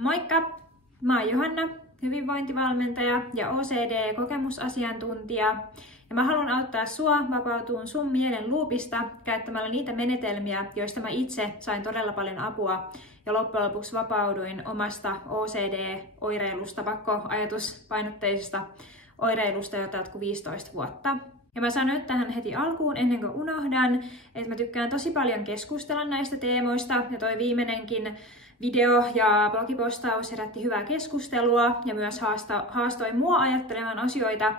Moikka! Mä oon Johanna, hyvinvointivalmentaja ja OCD-kokemusasiantuntija. Ja mä haluan auttaa sua vapautumaan sun mielen loopista käyttämällä niitä menetelmiä, joista mä itse sain todella paljon apua. Ja loppujen lopuksi vapauduin omasta OCD-oireilusta, pakkoajatuspainotteisesta oireilusta jo täältä 15 vuotta. Ja mä sanon tähän heti alkuun, ennen kuin unohdan, että mä tykkään tosi paljon keskustella näistä teemoista. Ja toi viimeinenkin video ja blogipostaus herätti hyvää keskustelua ja myös haastoi mua ajattelemaan asioita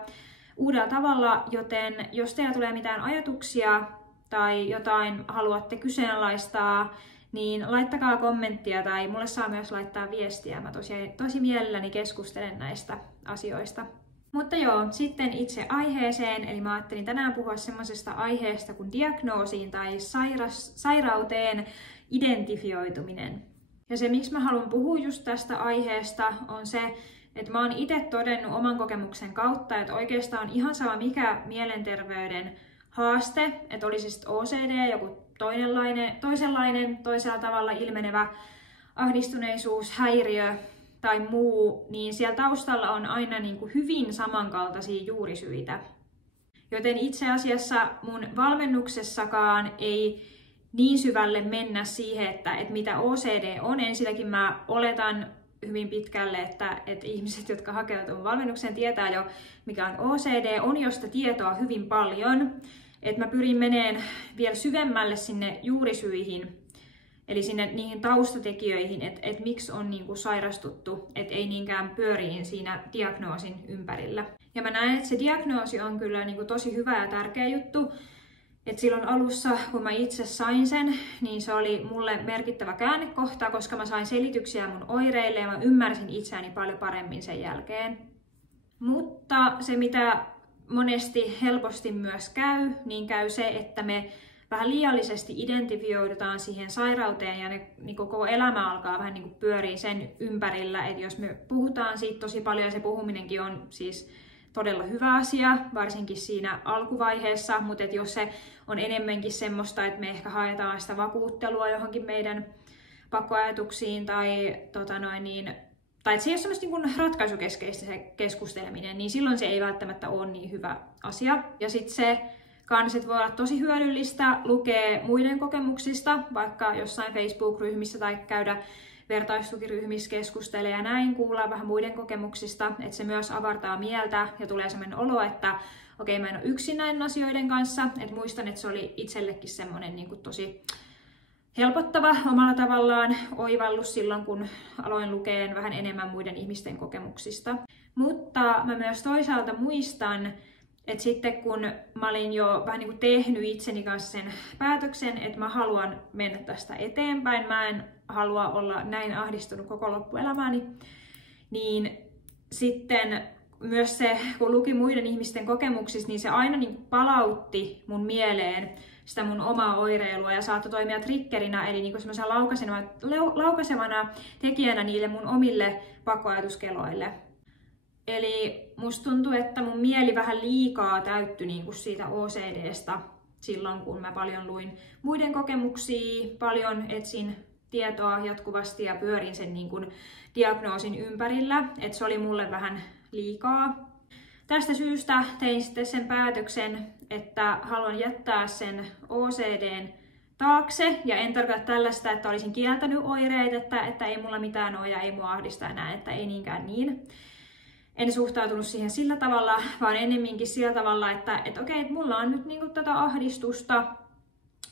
uudella tavalla, joten jos teillä tulee mitään ajatuksia tai jotain haluatte kyseenalaistaa, niin laittakaa kommenttia tai mulle saa myös laittaa viestiä. Mä tosi mielelläni keskustelen näistä asioista. Mutta joo, sitten itse aiheeseen, eli mä ajattelin tänään puhua semmoisesta aiheesta kuin diagnoosiin tai sairauteen identifioituminen. Ja se, miksi mä haluan puhua just tästä aiheesta, on se, että mä oon itse todennut oman kokemuksen kautta, että oikeastaan ihan sama mikä mielenterveyden haaste, että olisi sitten OCD, joku toisella tavalla ilmenevä ahdistuneisuus, häiriö tai muu, niin siellä taustalla on aina niin kuin hyvin samankaltaisia juurisyitä. Joten itse asiassa mun valmennuksessakaan ei niin syvälle mennä siihen, että mitä OCD on. Ensinnäkin mä oletan hyvin pitkälle, että ihmiset, jotka hakeutuvat valmennukseen, tietää jo, mikä on OCD, on josta tietoa hyvin paljon. Että mä pyrin meneen vielä syvemmälle sinne juurisyihin, eli sinne niihin taustatekijöihin, että miksi on niinku sairastuttu, että ei niinkään pyöriin siinä diagnoosin ympärillä. Ja mä näen, että se diagnoosi on kyllä niinku tosi hyvä ja tärkeä juttu. Et silloin alussa, kun mä itse sain sen, niin se oli mulle merkittävä käännekohta, koska mä sain selityksiä mun oireille ja mä ymmärsin itseäni paljon paremmin sen jälkeen. Mutta se, mitä monesti helposti myös käy se, että me vähän liiallisesti identifioidutaan siihen sairauteen ja niin koko elämä alkaa vähän niin kuin pyöriä sen ympärillä. Et jos me puhutaan siitä tosi paljon ja se puhuminenkin on siis todella hyvä asia, varsinkin siinä alkuvaiheessa, mutta jos se on enemmänkin semmoista, että me ehkä haetaan sitä vakuuttelua johonkin meidän pakkoajatuksiin tai että se ei ole semmoista niin ratkaisukeskeistä se keskusteleminen, niin silloin se ei välttämättä ole niin hyvä asia. Ja sitten se kans, että voi olla tosi hyödyllistä lukea muiden kokemuksista, vaikka jossain Facebook-ryhmissä tai käydä vertaistukiryhmissä keskustelee ja näin, kuullaan vähän muiden kokemuksista, että se myös avartaa mieltä ja tulee sellainen olo, että okei, mä en ole yksin näiden asioiden kanssa, että muistan, että se oli itsellekin semmoinen niin kuin tosi helpottava omalla tavallaan oivallus silloin, kun aloin lukea vähän enemmän muiden ihmisten kokemuksista. Mutta mä myös toisaalta muistan, että sitten kun mä olin jo vähän niin kuin tehnyt itseni kanssa sen päätöksen, että mä haluan mennä tästä eteenpäin, mä en halua olla näin ahdistunut koko loppuelämäni, niin sitten myös se, kun luki muiden ihmisten kokemuksista, niin se aina niin kuin palautti mun mieleen sitä mun omaa oireilua ja saattoi toimia triggerinä, eli niin kuin semmoisena laukaisevana tekijänä niille mun omille pakkoajatuskeloille. Eli musta tuntuu, että mun mieli vähän liikaa täyttyi niinku siitä OCD:sta silloin, kun mä paljon luin muiden kokemuksia, paljon etsin tietoa jatkuvasti ja pyörin sen niinku diagnoosin ympärillä, että se oli mulle vähän liikaa. Tästä syystä tein sitten sen päätöksen, että haluan jättää sen OCD:n taakse, ja en tarkoita tällaista, että olisin kieltänyt oireet, että ei mulla mitään ole ja ei mua ahdista enää, että ei niinkään niin. En suhtautunut siihen sillä tavalla, vaan ennemminkin sillä tavalla, että okei, että mulla on nyt niinku tätä ahdistusta,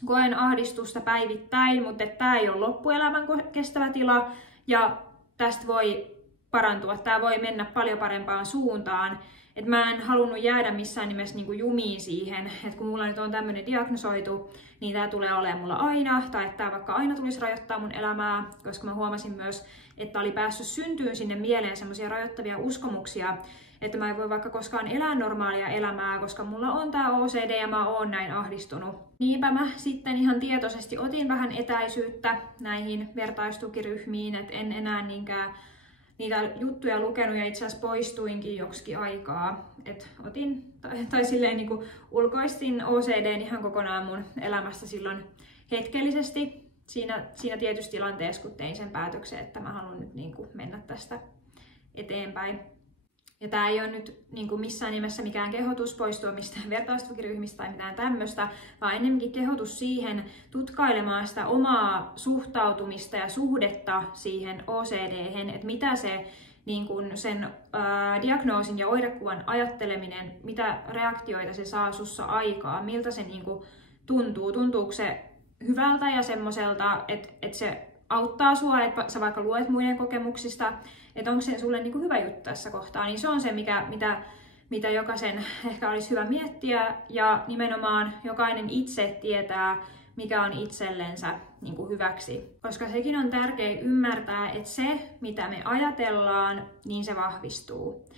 koen ahdistusta päivittäin, mutta tämä ei ole loppuelämän kestävä tila ja tästä voi parantua, tämä voi mennä paljon parempaan suuntaan. Et mä en halunnut jäädä missään nimessä niinku jumiin siihen, että kun mulla nyt on tämmöinen diagnosoitu, niin tämä tulee olemaan mulla aina, tai että tämä vaikka aina tulisi rajoittaa mun elämää, koska mä huomasin myös, että oli päässyt syntyyn sinne mieleen semmoisia rajoittavia uskomuksia, että mä en voi vaikka koskaan elää normaalia elämää, koska mulla on tää OCD ja mä oon näin ahdistunut. Niinpä mä sitten ihan tietoisesti otin vähän etäisyyttä näihin vertaistukiryhmiin, että en enää niinkään niitä juttuja lukenut ja itse asiassa poistuinkin joksikin aikaa. Et otin, tai silleen niin kuin ulkoistin OCDn ihan kokonaan mun elämästä silloin hetkellisesti siinä tietyssä tilanteessa, kun tein sen päätöksen, että mä haluan nyt niin kuin tästä eteenpäin. Ja tämä ei ole nyt niin kuin missään nimessä mikään kehotus poistua mistään vertaistukiryhmistä tai mitään tämmöistä, vaan enemmänkin kehotus siihen tutkailemaan sitä omaa suhtautumista ja suhdetta siihen OCD-hen, että mitä se niin kuin sen diagnoosin ja oirekuvan ajatteleminen, mitä reaktioita se saa sussa aikaa, miltä se niin kuin tuntuu. Tuntuuko se hyvältä ja semmoiselta, että se auttaa sua, että sä vaikka luet muiden kokemuksista, että onko se sulle niin kuin hyvä juttu tässä kohtaa, niin se on se, mitä jokaisen ehkä olisi hyvä miettiä, ja nimenomaan jokainen itse tietää, mikä on itsellensä niin kuin hyväksi. Koska sekin on tärkeää ymmärtää, että se, mitä me ajatellaan, niin se vahvistuu.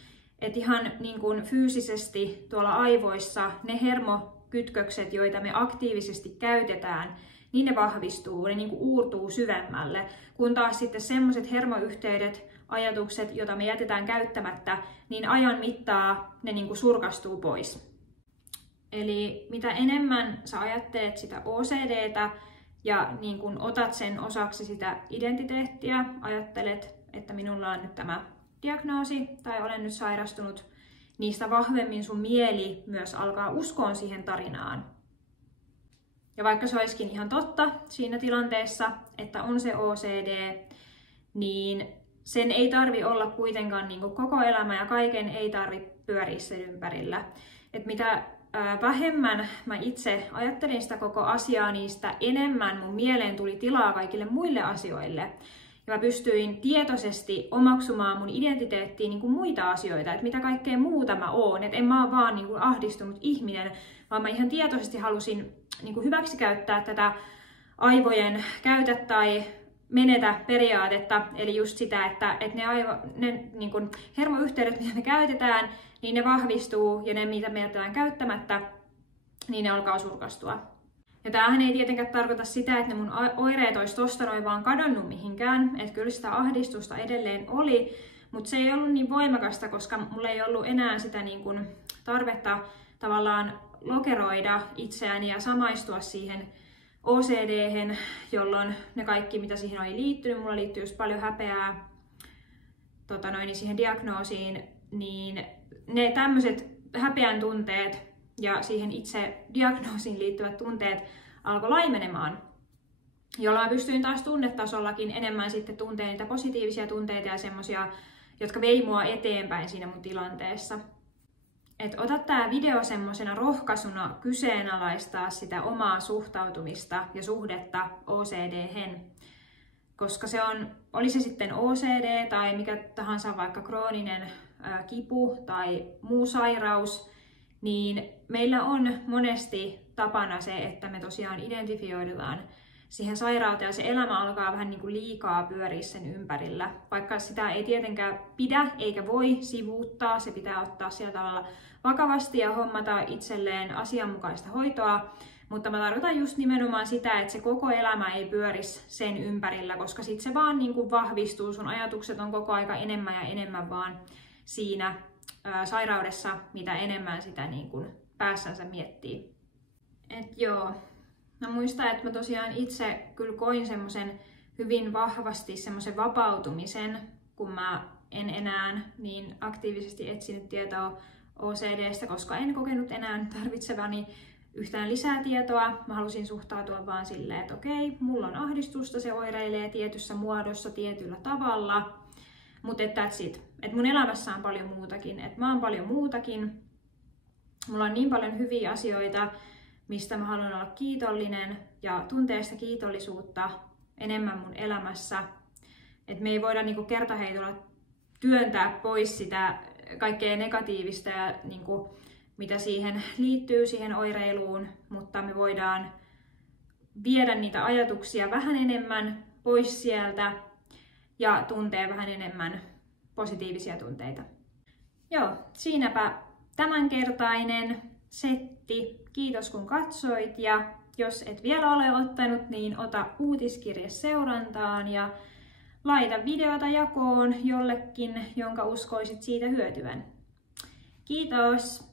Että ihan niin kuin fyysisesti tuolla aivoissa ne hermokytkökset, joita me aktiivisesti käytetään, niin ne vahvistuu, ne niin kuin uurtuu syvemmälle, kun taas sitten semmoiset hermoyhteydet, ajatukset, joita me jätetään käyttämättä, niin ajan mittaa ne niin kuin surkastuu pois. Eli mitä enemmän sä ajattelet sitä OCDtä ja niin kuin otat sen osaksi sitä identiteettiä, ajattelet, että minulla on nyt tämä diagnoosi tai olen nyt sairastunut, niistä vahvemmin sun mieli myös alkaa uskoon siihen tarinaan. Ja vaikka se olisikin ihan totta siinä tilanteessa, että on se OCD, niin sen ei tarvi olla kuitenkaan niin kuin koko elämä ja kaiken ei tarvi pyöriä sen ympärillä. Et mitä vähemmän mä itse ajattelin sitä koko asiaa, niin sitä enemmän mun mieleen tuli tilaa kaikille muille asioille. Ja mä pystyin tietoisesti omaksumaan mun identiteettiin niin kuin muita asioita, että mitä kaikkea muuta mä oon. Et en mä ole vaan niin kuin ahdistunut ihminen, vaan mä ihan tietoisesti halusin niin kuin hyväksikäyttää tätä aivojen käytä tai menetä periaatetta, eli just sitä, että ne niin kuin hermoyhteydet, mitä me käytetään, niin ne vahvistuu, ja ne, mitä me jätetään käyttämättä, niin ne alkaa surkastua. Ja tämähän ei tietenkään tarkoita sitä, että ne mun oireet olisi tosta noin vaan kadonnut mihinkään, että kyllä sitä ahdistusta edelleen oli, mutta se ei ollut niin voimakasta, koska mulla ei ollut enää sitä niin kuin tarvetta tavallaan lokeroida itseäni ja samaistua siihen OCD-hen, jolloin ne kaikki, mitä siihen oli liittynyt, mulla liittyy just paljon häpeää siihen diagnoosiin, niin ne tämmöiset häpeän tunteet ja siihen itse diagnoosiin liittyvät tunteet alkoi laimenemaan, jolloin mä pystyin taas tunnetasollakin enemmän sitten tuntemaan niitä positiivisia tunteita ja semmosia, jotka vei mua eteenpäin siinä mun tilanteessa. Et ota tää video semmosena rohkaisuna kyseenalaistaa sitä omaa suhtautumista ja suhdetta OCD-hen. Koska se oli se sitten OCD tai mikä tahansa vaikka krooninen kipu tai muu sairaus, niin meillä on monesti tapana se, että me tosiaan identifioidaan siihen sairauteen ja se elämä alkaa vähän niin kuin liikaa pyöriä sen ympärillä. Vaikka sitä ei tietenkään pidä eikä voi sivuuttaa, se pitää ottaa sillä tavalla vakavasti ja hommata itselleen asianmukaista hoitoa. Mutta mä tarkoitan just nimenomaan sitä, että se koko elämä ei pyörisi sen ympärillä, koska sit se vaan niin kuin vahvistuu, sun ajatukset on koko aika enemmän ja enemmän vaan siinä sairaudessa, mitä enemmän sitä niin kuin päässänsä miettii. Mä muistan, että mä tosiaan itse kyllä koin semmoisen hyvin vahvasti semmoisen vapautumisen, kun mä en enää niin aktiivisesti etsinyt tietoa OCDstä, koska en kokenut enää tarvitseväni yhtään lisää tietoa. Mä halusin suhtautua vaan silleen, että okei, mulla on ahdistusta, se oireilee tietyssä muodossa, tietyllä tavalla, mutta that's it. Että mun elämässä on paljon muutakin, että mä oon paljon muutakin. Mulla on niin paljon hyviä asioita, mistä mä haluan olla kiitollinen ja tuntea sitä kiitollisuutta enemmän mun elämässä. Että me ei voida niinku kertaheitolla työntää pois sitä kaikkea negatiivista ja niinku, mitä siihen liittyy, siihen oireiluun, mutta me voidaan viedä niitä ajatuksia vähän enemmän pois sieltä ja tuntea vähän enemmän positiivisia tunteita. Siinäpä tämänkertainen setti. Kiitos kun katsoit ja jos et vielä ole ottanut, niin ota uutiskirje seurantaan ja laita videota jakoon jollekin, jonka uskoisit siitä hyötyvän. Kiitos!